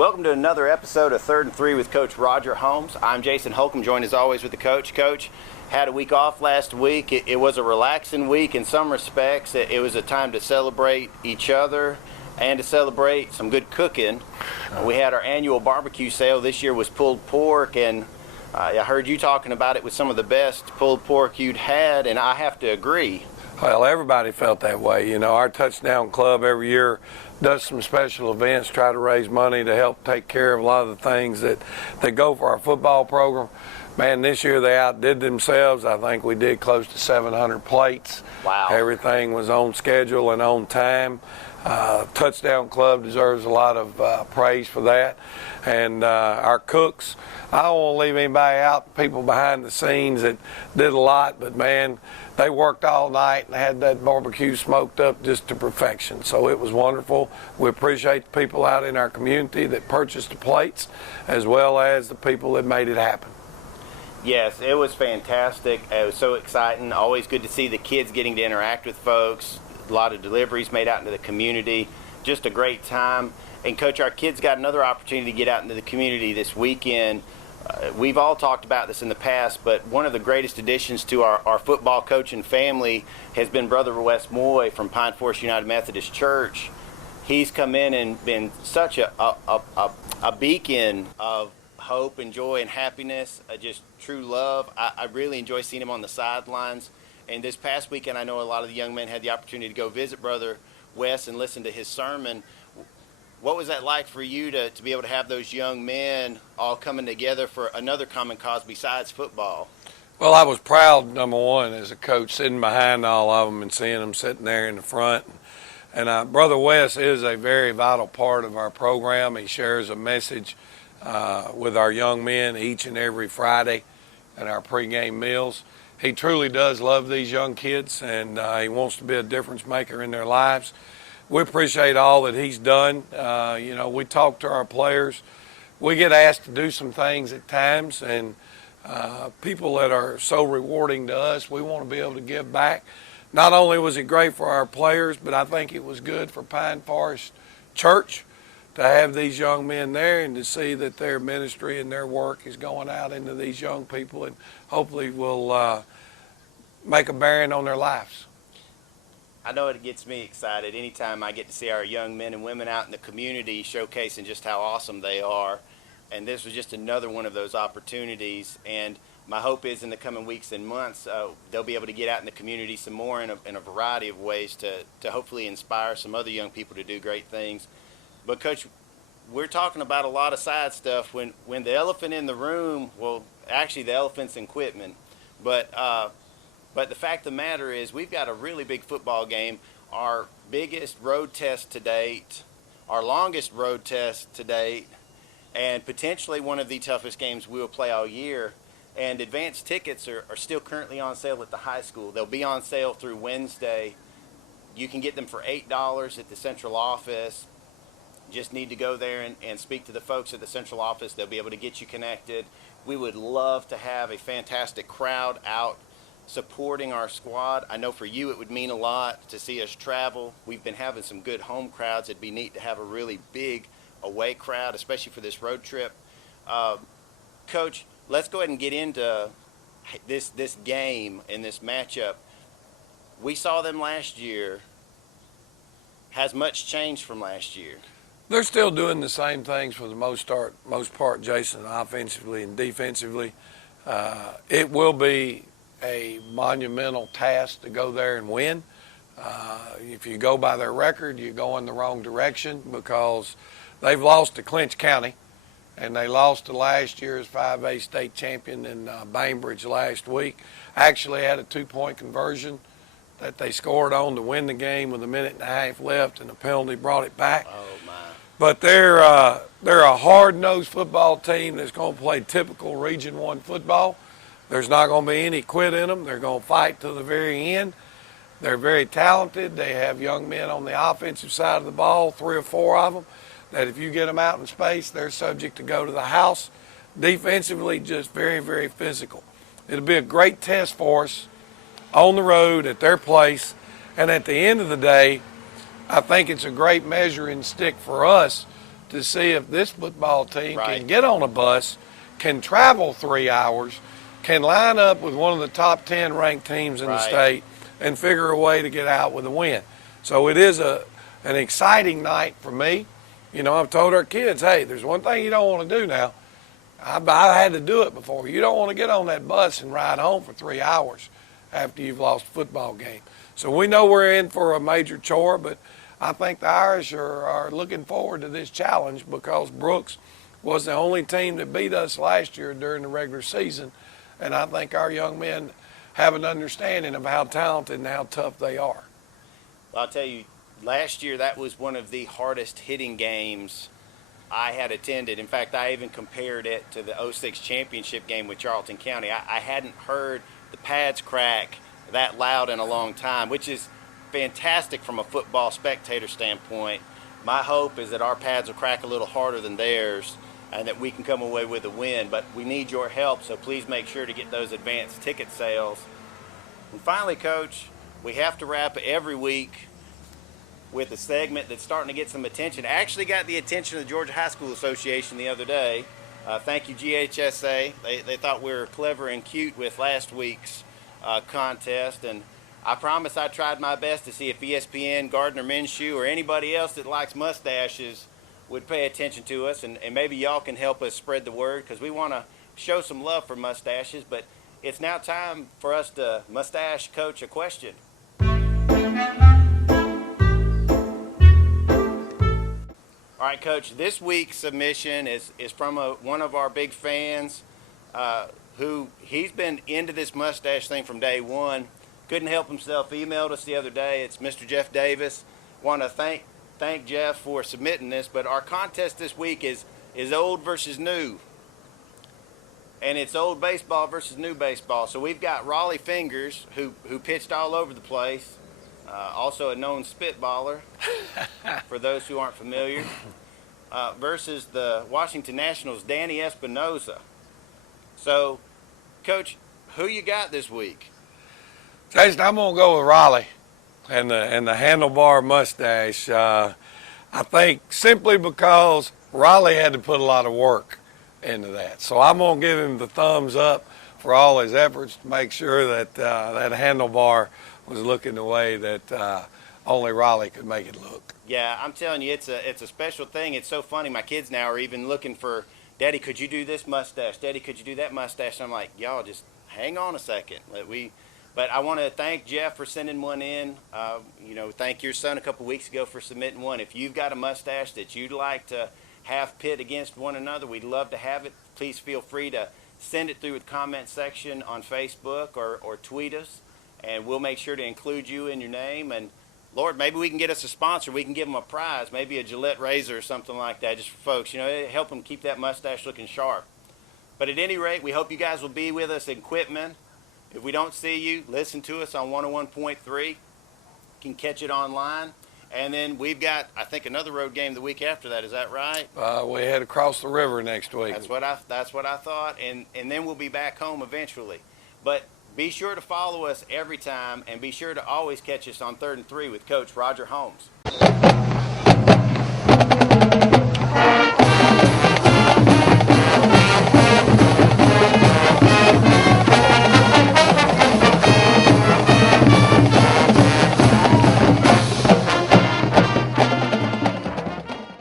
Welcome to another episode of 3rd and 3 with Coach Roger Holmes. I'm Jason Holcomb, joined as always with the coach. Coach, had a week off last week. It was a relaxing week in some respects. It was a time to celebrate each other and to celebrate some good cooking. We had our annual barbecue sale. This year was pulled pork, and I heard you talking about it with some of the best pulled pork you'd had, and I have to agree. Well, everybody felt that way. You know, our Touchdown Club every year does some special events, try to raise money to help take care of a lot of the things that go for our football program. Man, this year they outdid themselves. I think we did close to 700 plates. Wow. Everything was on schedule and on time. Touchdown Club deserves a lot of praise for that. And our cooks, I don't want to leave anybody out, people behind the scenes that did a lot, but man, they worked all night and had that barbecue smoked up just to perfection. So it was wonderful. We appreciate the people out in our community that purchased the plates, as well as the people that made it happen. Yes, it was fantastic. It was so exciting. Always good to see the kids getting to interact with folks. A lot of deliveries made out into the community. Just a great time. And Coach, our kids got another opportunity to get out into the community this weekend. We've all talked about this in the past, but one of the greatest additions to our football coaching family has been Brother Wes Moy from Pine Forest United Methodist Church. He's come in and been such a beacon of hope and joy and happiness, just true love. I really enjoy seeing him on the sidelines. And this past weekend, I know a lot of the young men had the opportunity to go visit Brother Wes and listen to his sermon. What was that like for you to be able to have those young men all coming together for another common cause besides football? Well, I was proud, number one, as a coach, sitting behind all of them and seeing them sitting there in the front. And Brother Wes is a very vital part of our program. He shares a message with our young men each and every Friday at our pregame meals. He truly does love these young kids, and he wants to be a difference maker in their lives. We appreciate all that he's done. You know, we talk to our players. We get asked to do some things at times, and people that are so rewarding to us, we want to be able to give back. Not only was it great for our players, but I think it was good for Pine Forest Church to have these young men there and to see that their ministry and their work is going out into these young people and hopefully will make a bearing on their lives. I know it gets me excited anytime I get to see our young men and women out in the community showcasing just how awesome they are. And this was just another one of those opportunities. And my hope is in the coming weeks and months, they'll be able to get out in the community some more in a variety of ways to hopefully inspire some other young people to do great things. But Coach, we're talking about a lot of side stuff. When the elephant in the room, well, actually the elephant's in Quitman, but the fact of the matter is we've got a really big football game, our biggest road test to date, our longest road test to date, and potentially one of the toughest games we will play all year. And advanced tickets are still currently on sale at the high school. They'll be on sale through Wednesday. You can get them for $8 at the central office. Just need to go there and speak to the folks at the central office. They'll be able to get you connected. We would love to have a fantastic crowd out supporting our squad. I know for you it would mean a lot to see us travel. We've been having some good home crowds. It'd be neat to have a really big away crowd, especially for this road trip. Coach, let's go ahead and get into this game and this matchup. We saw them last year. Has much changed from last year? They're still doing the same things for the most part, Jason, offensively and defensively. It will be a monumental task to go there and win. If you go by their record, you go in the wrong direction because they've lost to Clinch County, and they lost to last year's 5A state champion in Bainbridge last week. Actually had a 2-point conversion that they scored on to win the game with a minute and a half left, and the penalty brought it back. Oh, my. But they're a hard-nosed football team that's going to play typical Region 1 football. There's not going to be any quit in them. They're going to fight to the very end. They're very talented. They have young men on the offensive side of the ball, 3 or 4 of them, that if you get them out in space, they're subject to go to the house. Defensively, just very, very physical. It'll be a great test for us on the road at their place. And at the end of the day, I think it's a great measuring stick for us to see if this football team Right. can get on a bus, can travel 3 hours, can line up with one of the top 10 ranked teams in the Right. state, and figure a way to get out with a win. So it is an exciting night for me. You know, I've told our kids, hey, there's one thing you don't want to do now. I had to do it before. You don't want to get on that bus and ride home for 3 hours after you've lost a football game. So we know we're in for a major chore, but I think the Irish are looking forward to this challenge because Brooks was the only team that beat us last year during the regular season, and I think our young men have an understanding of how talented and how tough they are. I'll tell you, last year that was one of the hardest hitting games I had attended. In fact, I even compared it to the '06 championship game with Charlton County. I hadn't heard the pads crack that loud in a long time, which is fantastic from a football spectator standpoint. My hope is that our pads will crack a little harder than theirs and that we can come away with a win. But we need your help, so please make sure to get those advanced ticket sales. And finally, Coach, we have to wrap every week with a segment that's starting to get some attention. Actually got the attention of the Georgia High School Association the other day. Thank you, GHSA. They thought we were clever and cute with last week's contest, and I promise I tried my best to see if ESPN, Gardner Minshew, or anybody else that likes mustaches would pay attention to us, and maybe y'all can help us spread the word because we want to show some love for mustaches. But it's now time for us to mustache coach a question. All right, Coach, this week's submission is from one of our big fans who he's been into this mustache thing from day one. Couldn't help himself, emailed us the other day. It's Mr. Jeff Davis. Want to thank Jeff for submitting this, but our contest this week is old versus new. And it's old baseball versus new baseball. So we've got Rollie Fingers, who pitched all over the place, also a known spitballer, for those who aren't familiar, versus the Washington Nationals' Danny Episnosa. So, Coach, who you got this week? Jason, I'm going to go with Rollie and the handlebar mustache. I think simply because Rollie had to put a lot of work into that. So I'm going to give him the thumbs up for all his efforts to make sure that that handlebar was looking the way that only Rollie could make it look. Yeah, I'm telling you, it's a special thing. It's so funny. My kids now are even looking for, Daddy, could you do this mustache? Daddy, could you do that mustache? And I'm like, y'all just hang on a second. But I want to thank Jeff for sending one in. Thank your son a couple weeks ago for submitting one. If you've got a mustache that you'd like to have pit against one another, we'd love to have it. Please feel free to send it through the comment section on Facebook or tweet us, and we'll make sure to include you in your name. And Lord, maybe we can get us a sponsor. We can give them a prize, maybe a Gillette razor or something like that, just for folks. Help them keep that mustache looking sharp. But at any rate, we hope you guys will be with us in Quitman. If we don't see you, listen to us on 101.3. You can catch it online. And then we've got, I think, another road game the week after that. Is that right? We head across the river next week. That's what I thought. And then we'll be back home eventually. But be sure to follow us every time, and be sure to always catch us on 3rd and 3 with Coach Roger Holmes.